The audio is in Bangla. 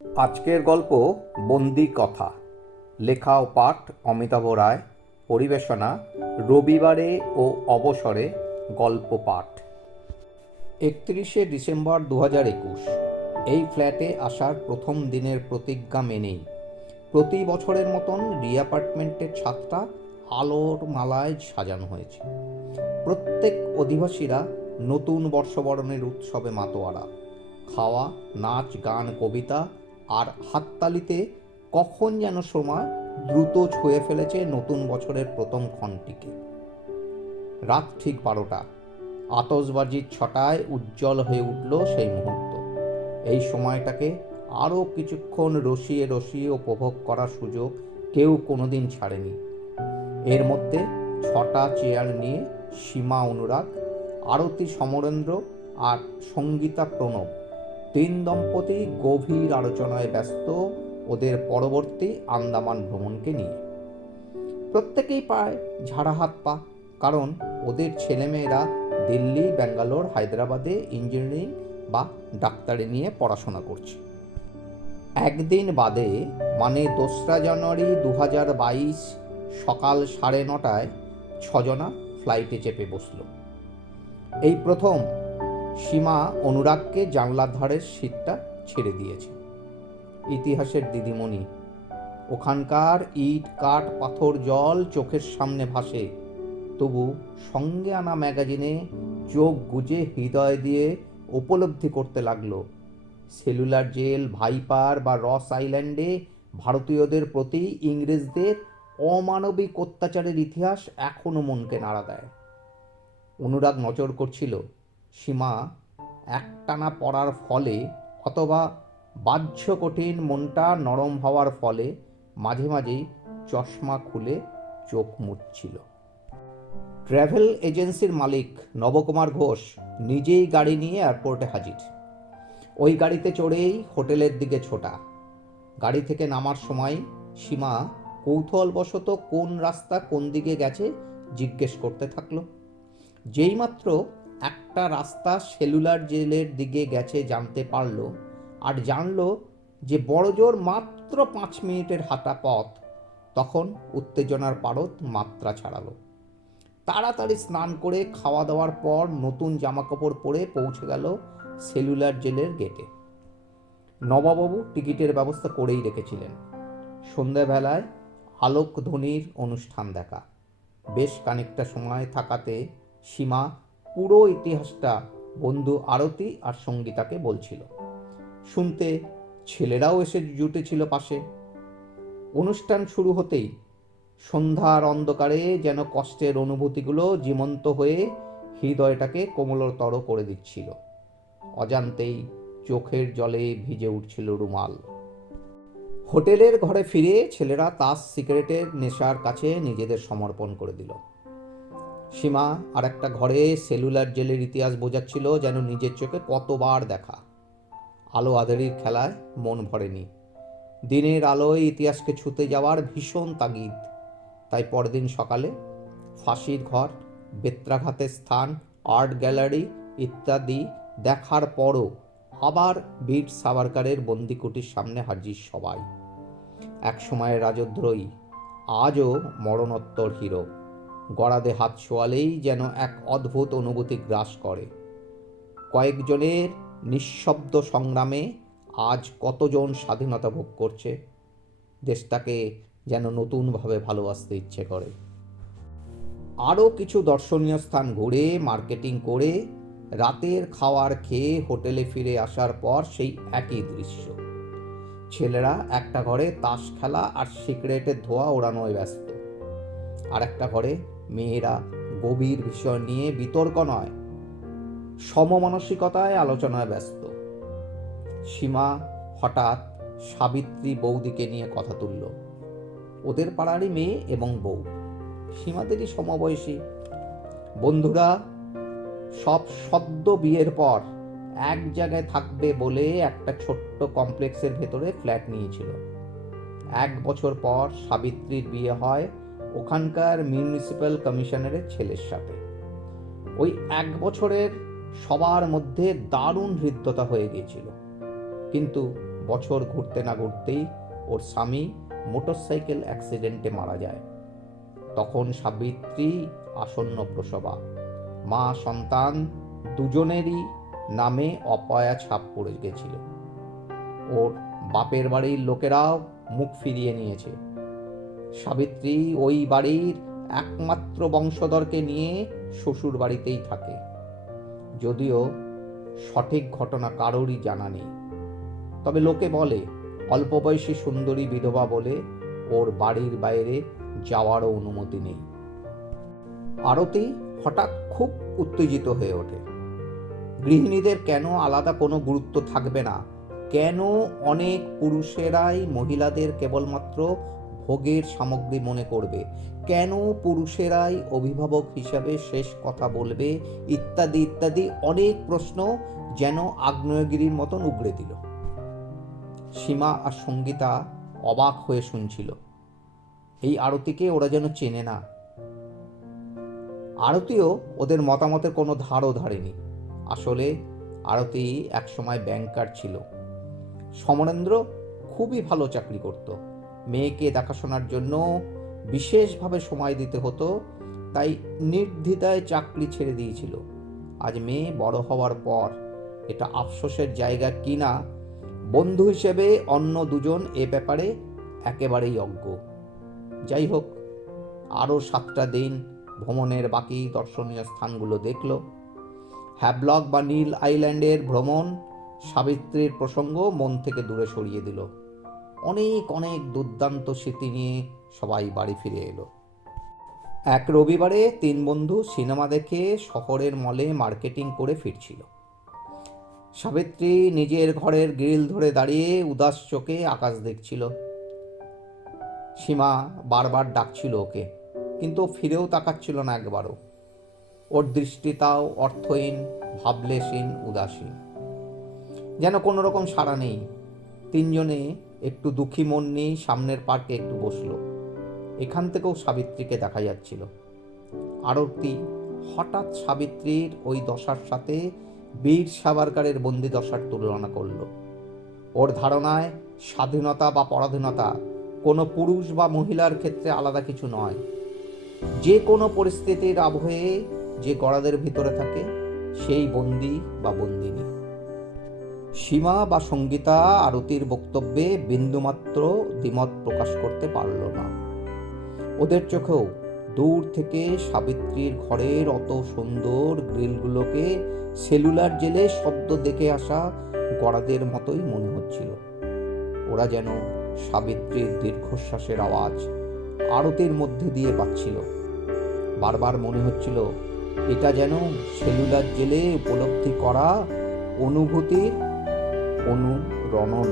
আজকের গল্প বন্দি কথা। লেখা ও পাঠ অমিতাভ রায়। পরিবেশনা রবিবারে ও অবসরে গল্প পাঠ। 31শে ডিসেম্বর 2021। এই ফ্ল্যাটে আসার প্রথম দিনের প্রতিজ্ঞা মেনেই প্রতি বছরের মতন রিঅ্যাপার্টমেন্টের ছাদটা আলোর মালায় সাজানো হয়েছে। প্রত্যেক অধিবাসীরা নতুন বর্ষবরণের উৎসবে মাতোয়ারা। খাওয়া, নাচ, গান, কবিতা আর হাততালিতে কখন যেন সময় দ্রুত ছুঁয়ে ফেলেছে নতুন বছরের প্রথম ক্ষণটিকে। রাত ঠিক 12টা। আতশবাজির ছটায় উজ্জ্বল হয়ে উঠল সেই মুহূর্ত। এই সময়টাকে আরও কিছুক্ষণ রসিয়ে রসিয়ে উপভোগ করার সুযোগ কেউ কোনোদিন ছাড়েনি। এর মধ্যে 6টা চেয়ার নিয়ে সীমা অনুরাগ, আরতি সমরেন্দ্র আর সঙ্গীতা প্রণব 3 দম্পতি গভীর আলোচনায় ব্যস্ত ওদের পরবর্তী আন্দামান ভ্রমণকে নিয়ে। প্রত্যেকেই পায় ঝাড়া হাত পা, কারণ ওদের ছেলেমেয়েরা দিল্লি, ব্যাঙ্গালোর, হায়দ্রাবাদে ইঞ্জিনিয়ারিং বা ডাক্তারি নিয়ে পড়াশোনা করছে। একদিন বাদে, মানে 2রা জানুয়ারি 2022 সকাল 9:30টায় 6জনা ফ্লাইটে চেপে বসল। এই প্রথম সীমা অনুরাগকে জানলার ধারের সিটটা ছেড়ে দিয়েছে। ইতিহাসের দিদিমণি, ওখানকার ইট, কাঠ, পাথর, জল চোখের সামনে ভাসে, তবু সঙ্গে আনা ম্যাগাজিনে চোখ গুজে হৃদয় দিয়ে উপলব্ধি করতে লাগলো সেলুলার জেল, ভাইপার বা রস আইল্যান্ডে ভারতীয়দের প্রতি ইংরেজদের অমানবিক অত্যাচারের ইতিহাস এখনো মনকে নাড়া দেয়। অনুরাগ নজর করছিল সীমা একটানা পড়ার ফলে অথবা বাহ্য কঠিন মনটা নরম হওয়ার ফলে মাঝে মাঝেই চশমা খুলে চোখ মুছছিল। ট্র্যাভেল এজেন্সির মালিক নবকুমার ঘোষ নিজেই গাড়ি নিয়ে এয়ারপোর্টে হাজির। ওই গাড়িতে চড়েই হোটেলের দিকে ছোটা। গাড়ি থেকে নামার সময় সীমা কৌতূহলবশত কোন রাস্তা কোন দিকে গেছে জিজ্ঞেস করতে থাকলো। যেইমাত্র একটা রাস্তা সেলুলার জেলের দিকে গেছে জানতে পারলো, আর জানলো যে বড়জোর মাত্র 5 মিনিটের হাঁটা পথ, তখন উত্তেজনার পারদ মাত্রা ছাড়ালো। তাড়াতাড়ি স্নান করে খাওয়া দাওয়ার পর নতুন জামাকাপড় পরে পৌঁছে গেল সেলুলার জেলের গেটে। নবাববাবু টিকিটের ব্যবস্থা করেই রেখেছিলেন। সন্ধ্যাবেলায় আলোকধ্বনির অনুষ্ঠান দেখা। বেশ খানিকটা সময় থাকাতে সীমা পুরো ইতিহাসটা বন্ধু আরতি আর সঙ্গীতাকে বলছিল। শুনতে ছেলেরাও এসে জুটেছিল পাশে। অনুষ্ঠান শুরু হতেই সন্ধ্যার অন্ধকারে যেন কষ্টের অনুভূতিগুলো জীবন্ত হয়ে হৃদয়টাকে কোমলতর করে দিচ্ছিল। অজান্তেই চোখের জলে ভিজে উঠছিল রুমাল। হোটেলের ঘরে ফিরে ছেলেরা তাস, সিগারেটের নেশার কাছে নিজেদের সমর্পণ করে দিল। সীমা আর একটা ঘরে সেলুলার জেলের ইতিহাস বোঝাচ্ছিল যেন নিজের চোখে কতবার দেখা। আলো আঁধারির খেলায় মন ভরেনি। দিনের আলোয় ইতিহাসকে ছুতে যাওয়ার ভীষণ তাগিদ। তাই পরদিন সকালে ফাঁসির ঘর, বেত্রাঘাতের স্থান, আর্ট গ্যালারি ইত্যাদি দেখার পরও আবার বীর সাভারকারের বন্দিকুটির সামনে হাজির সবাই। এক সময়ের রাজদ্রোহী, আজও মরণোত্তর হিরো। গড়াদে হাত ছোঁয়ালেই যেন এক অদ্ভুত অনুভূতি গ্রাস করে। কয়েকজনের নিঃশব্দ সংগ্রামে আজ কতজন স্বাধীনতা ভোগ করছে। দেশটাকে যেন নতুনভাবে ভালোবাসতে ইচ্ছে করে। আরও কিছু দর্শনীয় স্থান ঘুরে, মার্কেটিং করে, রাতের খাওয়ার খেয়ে হোটেলে ফিরে আসার পর সেই একই দৃশ্য। ছেলেরা একটা ঘরে তাস খেলা আর সিগারেটের ধোঁয়া ওড়ানোয় ব্যস্ত। আর একটা ঘরে মেয়েরা গভীর বিষয় নিয়ে বিতর্ক নয়, সমমানসিকতায় আলোচনায় ব্যস্ত। সীমা হঠাৎ সাবিত্রী বৌদিকে নিয়ে কথা তুলল। ওদের পাড়ারই মেয়ে এবং বউ, সীমাদেরই সমবয়সী। বন্ধুরা সব সদ্য বিয়ের পর এক জায়গায় থাকবে বলে একটা ছোট্ট কমপ্লেক্সের ভেতরে ফ্ল্যাট নিয়েছিল। 1 বছর পর সাবিত্রীর বিয়ে হয় ওখানকার মিউনিসিপ্যাল কমিশনারের ছেলের সাথে। ওই 1 বছরের সবার মধ্যে দারুণ হৃদ্যতা হয়ে গিয়েছিল। কিন্তু বছর ঘুরতে না ঘুরতেই ওর স্বামী মোটরসাইকেল অ্যাক্সিডেন্টে মারা যায়। তখন সাবিত্রী আসন্ন প্রসবা। মা সন্তান দুজনেরই নামে অপয়া ছাপ পড়ে গেছিল। ওর বাপের বাড়ির লোকেরাও মুখ ফিরিয়ে নিয়েছে। সাবিত্রী ওই বাড়ির একমাত্র বংশধরকে নিয়ে শ্বশুর বাড়িতেই থাকে, যদিও সঠিক ঘটনা কারোরই জানা নেই। তবে লোকে বলে অল্প বয়সী সুন্দরী বিধবা বলে ওর বাড়ির বাইরে যাওয়ারও অনুমতি নেই। আরতি হঠাৎ খুব উত্তেজিত হয়ে ওঠে। গৃহিণীদের কেন আলাদা কোনো গুরুত্ব থাকবে না? কেন অনেক পুরুষেরাই মহিলাদের কেবলমাত্র ভোগের সামগ্রী মনে করবে? কেন পুরুষেরাই অভিভাবক হিসাবে শেষ কথা বলবে? ইত্যাদি ইত্যাদি অনেক প্রশ্ন যেন আগ্নেয়গিরির মতন উগড়ে দিল। সীমা আর সঙ্গীতা অবাক হয়ে শুনছিল। এই আরতিকে ওরা যেন চেনে না। আরতিও ওদের মতামতের কোনো ধারও ধারেনি। আসলে আরতি একসময় ব্যাংকার ছিল। সমরেন্দ্র খুবই ভালো চাকরি করত। মেয়েকে দেখাশোনার জন্য বিশেষভাবে সময় দিতে হতো, তাই নির্দ্বিধায় চাকরি ছেড়ে দিয়েছিল। আজ মেয়ে বড় হওয়ার পর এটা আফসোসের জায়গা কিনা, বন্ধু হিসেবে অন্য দুজন এ ব্যাপারে একেবারেই অজ্ঞ। যাই হোক, আরও 7টা দিন ভ্রমণের বাকি দর্শনীয় স্থানগুলো দেখল। হ্যাভলক বা নীল আইল্যান্ডের ভ্রমণ সাবিত্রীর প্রসঙ্গ মন থেকে দূরে সরিয়ে দিল। অনেক অনেক দুর্দান্ত স্মৃতি নিয়ে সবাই বাড়ি ফিরে এলো। এক রবিবারে 3 বন্ধু সিনেমা দেখে শহরের মলে মার্কেটিং করে ফিরছিল। সাবিত্রী নিজের ঘরের গ্রিল ধরে দাঁড়িয়ে উদাস চোখে আকাশ দেখছিল। সীমা বারবার ডাকছিল ওকে, কিন্তু ফিরেও তাকাচ্ছিল না একবারও। ওর দৃষ্টিটাও অর্থহীন, ভাবলেশীন, উদাসীন, যেন কোনো রকম সাড়া নেই। 3 জনে একটু দুঃখী মন নিয়ে সামনের পার্কে একটু বসলো। এখান থেকেও সাবিত্রীকে দেখা যাচ্ছিল। আরতি হঠাৎ সাবিত্রীর ওই দশার সাথে বীর সাভারকারের বন্দি দশার তুলনা করল। ওর ধারণায় স্বাধীনতা বা পরাধীনতা কোনো পুরুষ বা মহিলার ক্ষেত্রে আলাদা কিছু নয়। যে কোনো পরিস্থিতির আবহে যে গড়াদের ভিতরে থাকে সেই বন্দি বা বন্দিনী। সীমা বা সঙ্গীতা আরতির বক্তব্যে বিন্দুমাত্র দ্বিমত প্রকাশ করতে পারল না। ওদের চোখেও দূর থেকে সাবিত্রীর ঘরের অত সুন্দর গ্রিলগুলোকে সেলুলার জেলে সদ্য দেখে আসা গড়াদের মতোই মনে হচ্ছিল। ওরা যেন সাবিত্রীর দীর্ঘশ্বাসের আওয়াজ আরতির মধ্যে দিয়ে পাচ্ছিল। বারবার মনে হচ্ছিল এটা যেন সেলুলার জেলে উপলব্ধি করা অনুভূতির অনুরণন।